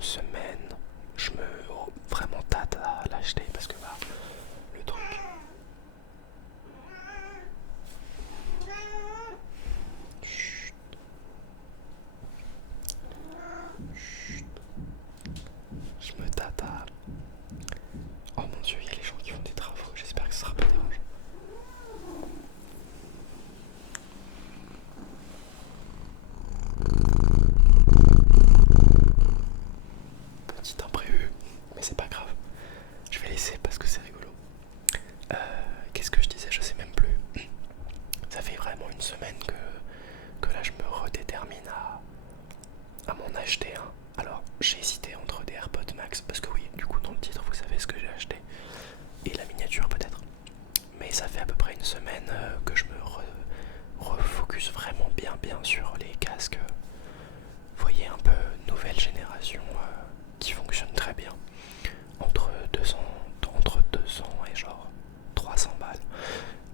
une semaine, je me vraiment tâte à l'acheter parce que bah, le truc. Chut, chut. Je me tâte à. Oh mon dieu, il y a les gens qui font des travaux, j'espère que ce sera pas dérangeant. Petit imprévu, mais c'est pas grave. Je vais laisser parce que c'est rigolo. Qu'est-ce que je disais? Je sais même plus. Ça fait vraiment une semaine que là je me redétermine à m'en acheter un. Alors j'ai hésité entre des AirPods Max, parce que oui, du coup dans le titre vous savez ce que j'ai acheté, et la miniature peut-être. Mais ça fait à peu près une semaine que je me refocus vraiment bien sur les casques. Vous voyez, un peu nouvelle génération qui fonctionne très bien. Entre 200, entre 200 et genre 300 balles.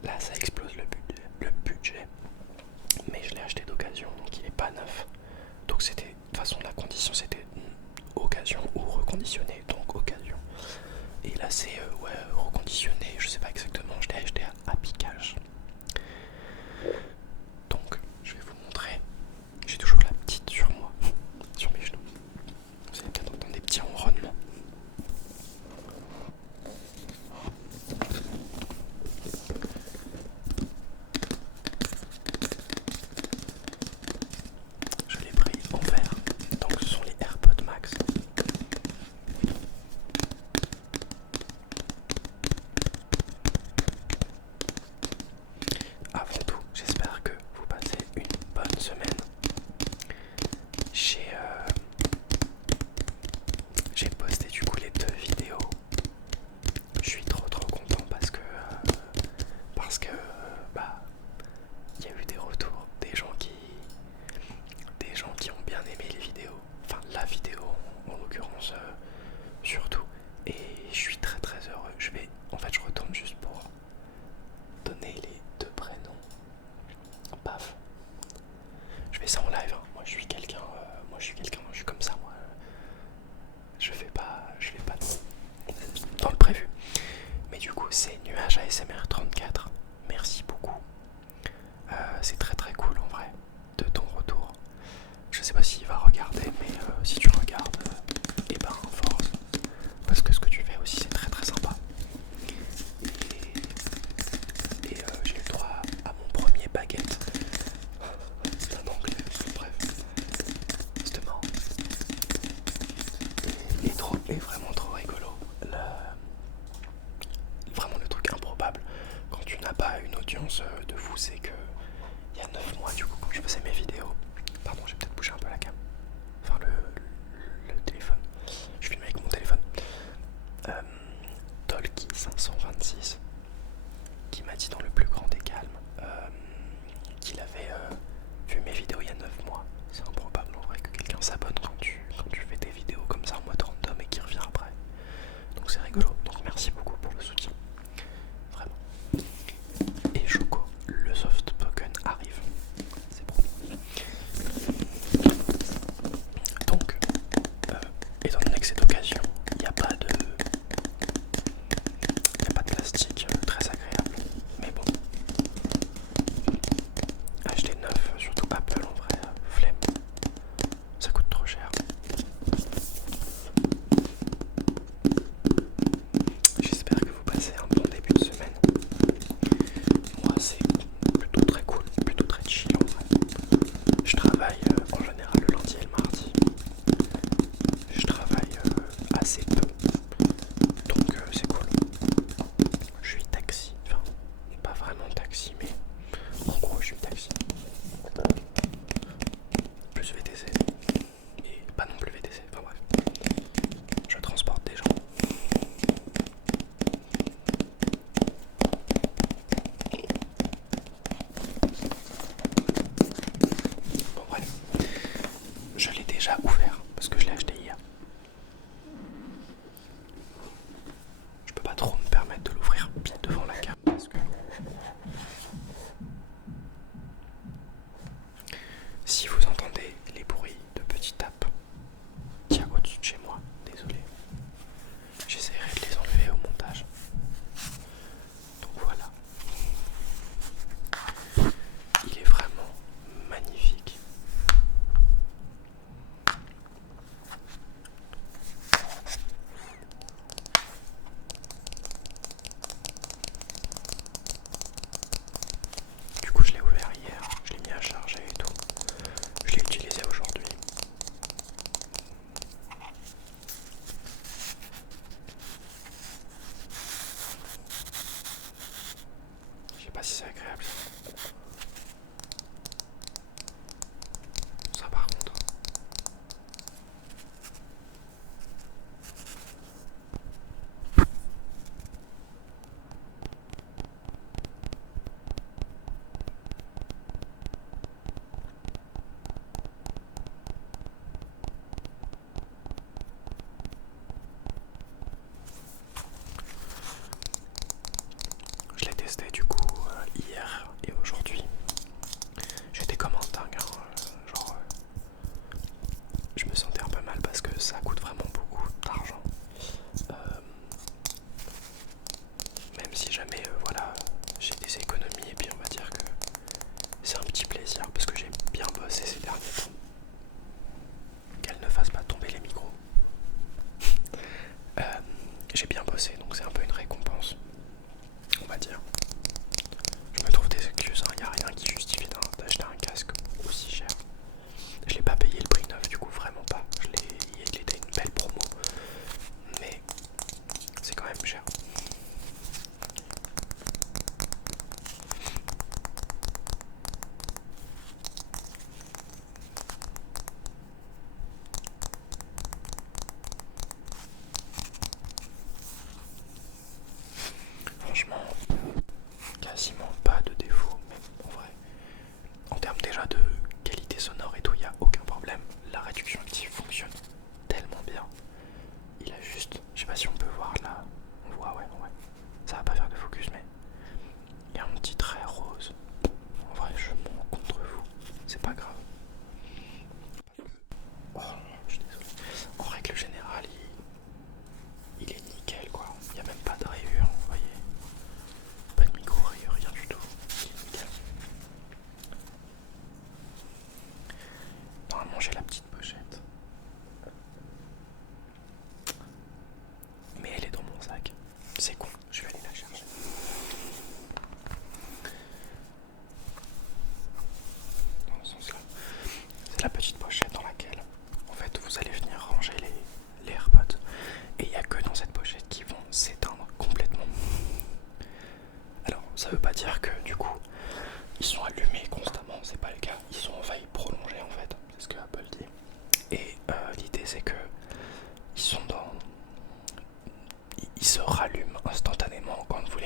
Là ça explose le budget. Mais je l'ai acheté d'occasion, donc il est pas neuf. Donc c'était, de toute façon la condition c'était occasion ou reconditionné, donc occasion. Et là c'est ouais, reconditionné, je sais pas exactement, je l'ai acheté à Picage. Donc je vais vous montrer, j'ai toujours la petite sur moi, sur mes genoux. Vous allez peut-être entendre des petits ronronnements. Je l'ai pris en vert, donc ce sont les AirPods Max. Avant tout, j'espère que vous passez une bonne semaine. J'ai posté du coup les 2 vidéos. Je suis trop content parce que bah il y a eu des retours, des gens qui ont bien aimé les vidéos, enfin la vidéo en l'occurrence surtout. Et je suis très heureux. Je retourne juste pour donner les 2 prénoms. Paf. Je fais ça en live, hein. Moi je suis quelqu'un, je suis comme ça moi. Je fais pas dans le prévu. Mais du coup c'est Nuage ASMR 34. Merci beaucoup. C'est très cool en vrai de ton retour. Je sais pas s'il va regarder, mais si tu regardes, et ben force. Parce que ce que tu fais aussi c'est très sympa. Et j'ai eu le droit à mon premier baguette. C'est un anglais, bref. C'était marrant. Et vraiment trop rigolo. Vraiment le truc improbable quand tu n'as pas une audience de fou, c'est que il y a 9 mois du coup quand je faisais mes vidéos. Pardon, j'ai peut-être bougé un peu la cam. Enfin le téléphone. Je filme avec mon téléphone. Tolki 526 qui m'a dit dans le plus grand des calmes qu'il avait vu mes vidéos il y a 9 mois. C'est improbable en vrai que quelqu'un s'abonne quand tu fais des vidéos comme ça en mode random et qui revient après. Donc c'est rigolo. Donc merci beaucoup pour le soutien. Vraiment. Et Choco, le soft spoken arrive. C'est bon. Donc, étant donné que cette occasion, il n'y a pas de plastique très agréable. Mais bon, acheter neuf, surtout Apple en vrai, flemme. Ça coûte trop cher.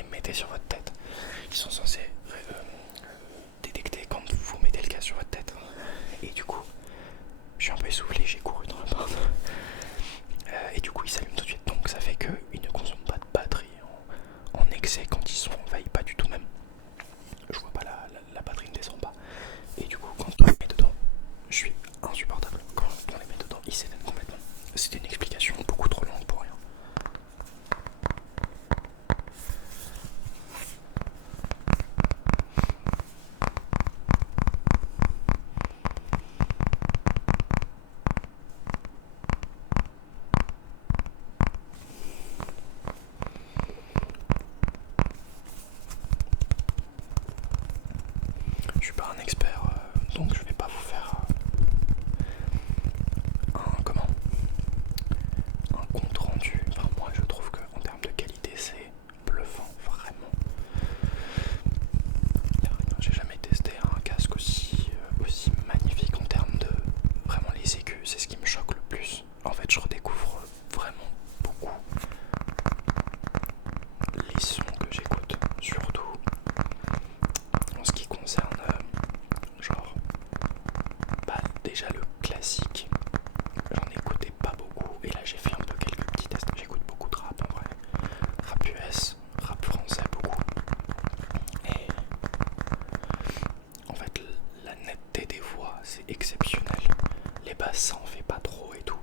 les mettez sur votre tête. Ils sont censés détecter quand vous mettez le casque sur votre tête. Et du coup, je suis un peu essoufflé, j'ai couru dans la porte. Et du coup, ils s'allument tout de suite. Donc ça fait qu'ils ne consomment pas de batterie en excès quand ils sont envahis, pas du tout même. Je vois pas la batterie ne descend pas. Et du coup, quand on les met dedans, je suis insupportable. Quand on les met dedans, ils s'éteignent complètement. C'était une explication beaucoup trop longue pour rien. Je suis pas un expert, donc je vais pas vous faire un compte rendu. Enfin, moi je trouve qu'en termes de qualité c'est bluffant, vraiment. J'ai jamais testé un casque aussi magnifique en termes de vraiment les aigus, c'est ce qui me choque le plus. En fait, je redécouvre vraiment beaucoup les sons que j'écoute, surtout en ce qui concerne genre déjà le classique. J'en écoutais pas beaucoup et là j'ai fait un peu quelques petits tests. J'écoute beaucoup de rap en vrai, rap US, rap français beaucoup. Et en fait la netteté des voix c'est exceptionnel. Les basses ça en fait pas trop et tout.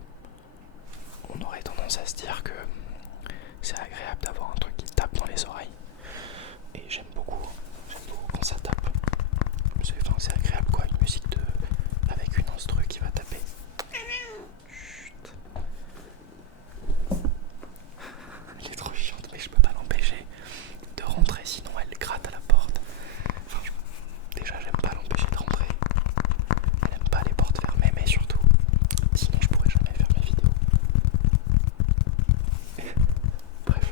On aurait tendance à se dire que c'est agréable d'avoir un truc qui tape dans les oreilles. Et j'aime beaucoup quand ça tape. C'est agréable quoi, une musique avec une instru qui va taper. Chut. Elle est trop chiante mais je peux pas l'empêcher de rentrer sinon elle gratte à la porte. Enfin, déjà j'aime pas l'empêcher de rentrer. Elle aime pas les portes fermées mais surtout sinon je pourrais jamais faire mes vidéos. Bref.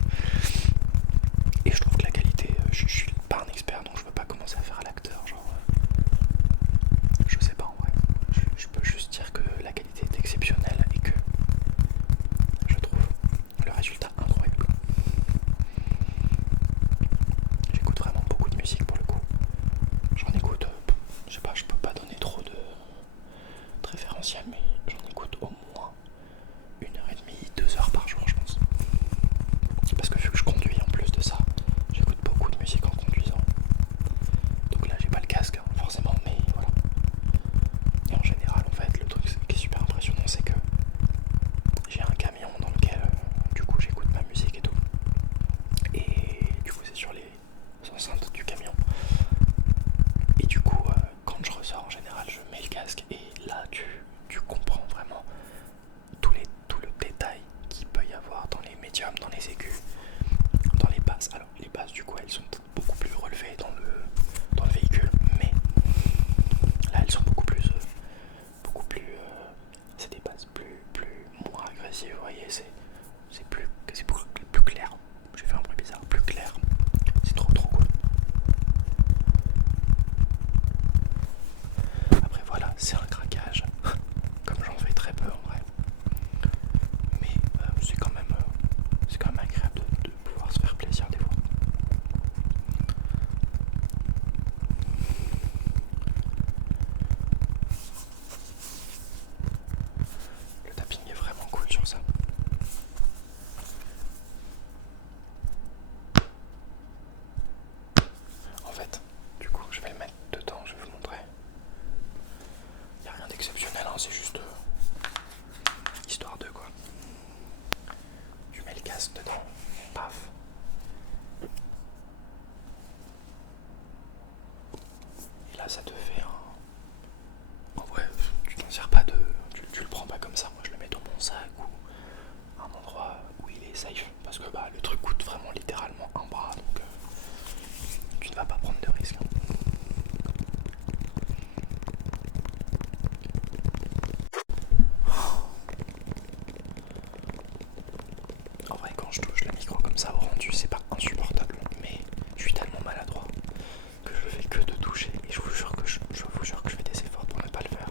Et je trouve que la qualité, je suis pas un expert donc je veux pas commencer à faire à l'acteur genre. Je sais pas en vrai. Je peux juste dire que la qualité est exceptionnelle et que je trouve le résultat incroyable. J'écoute vraiment beaucoup de musique pour le coup. J'en écoute, je sais pas, je peux pas donner trop de référentiel mais j'en écoute au moins 1h30, 2 heures par jour je pense. Parce que vu que je conduis en plus de ça, j'écoute beaucoup de musique en conduisant. Donc là j'ai pas le casque hein, forcément mais voilà. Et en général en fait le truc qui est super impressionnant c'est que j'ai un camion dans lequel du coup j'écoute ma musique et tout. Et du coup c'est sur les enceintes du camion. Et du coup quand je ressors en général je mets le casque et là tu comprends vraiment tout le détail qu'il peut y avoir dans les médiums, dans les aigus, dans les basses. Alors les basses du coup elles sont beaucoup plus relevées dans le véhicule, mais là elles sont beaucoup plus c'est des basses moins agressives, vous voyez, c'est plus clair. J'ai fait un bruit bizarre, plus clair. C'est trop cool. Après voilà, c'est un craquage, comme j'en fais très peu en vrai. Mais c'est quand même agréable de pouvoir se faire plaisir des fois. Le tapping est vraiment cool sur ça. En fait, du coup, je vais le mettre dedans, je vais vous montrer. Il n'y a rien d'exceptionnel, hein, c'est juste histoire de quoi. Tu mets le casque dedans, paf. Et là, ça te fait un. En vrai, tu t'en sers pas de. Tu le prends pas comme ça. Moi, je le mets dans mon sac ou un endroit où il est safe. Parce que le truc coûte vraiment littéralement un bras. Donc, tu ne vas pas prendre de risques. En vrai, quand je touche le micro comme ça au rendu, c'est pas insupportable. Mais je suis tellement maladroit que je fais que de toucher. Et je vous jure que je fais des efforts pour ne pas le faire.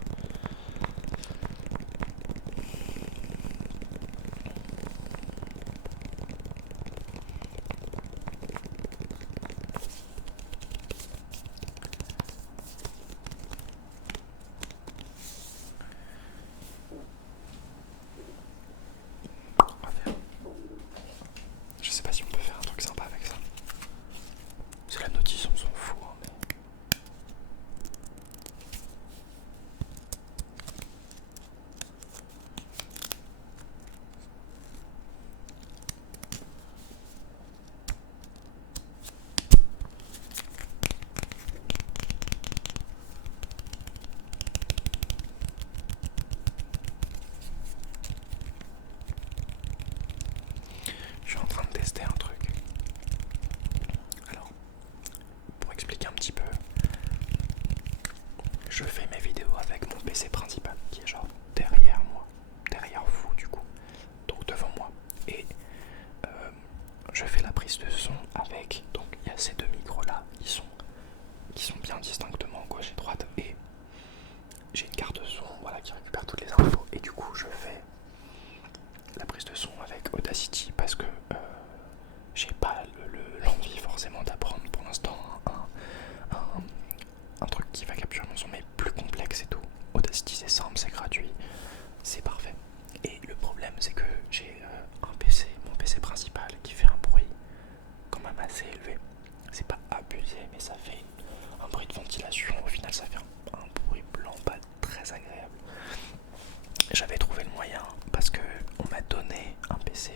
tester un truc. Alors, pour expliquer un petit peu, je fais mes vidéos avec mon PC principal qui est genre derrière moi, derrière vous du coup, donc devant moi. Et je fais la prise de son avec, donc il y a ces deux micros là qui sont bien distinctement gauche et droite, et j'ai une carte de son voilà, qui récupère toutes les infos, et du coup je fais la prise de son avec Audacity parce que j'ai pas l'envie forcément d'apprendre pour l'instant un truc qui va capturer mon son mais plus complexe et tout. Audacity c'est simple, c'est gratuit, c'est parfait. Et le problème c'est que j'ai un PC, mon PC principal qui fait un bruit quand même assez élevé. C'est pas abusé mais ça fait un bruit de ventilation, au final ça fait un bruit blanc pas très agréable. J'avais trouvé le moyen parce que on m'a donné un PC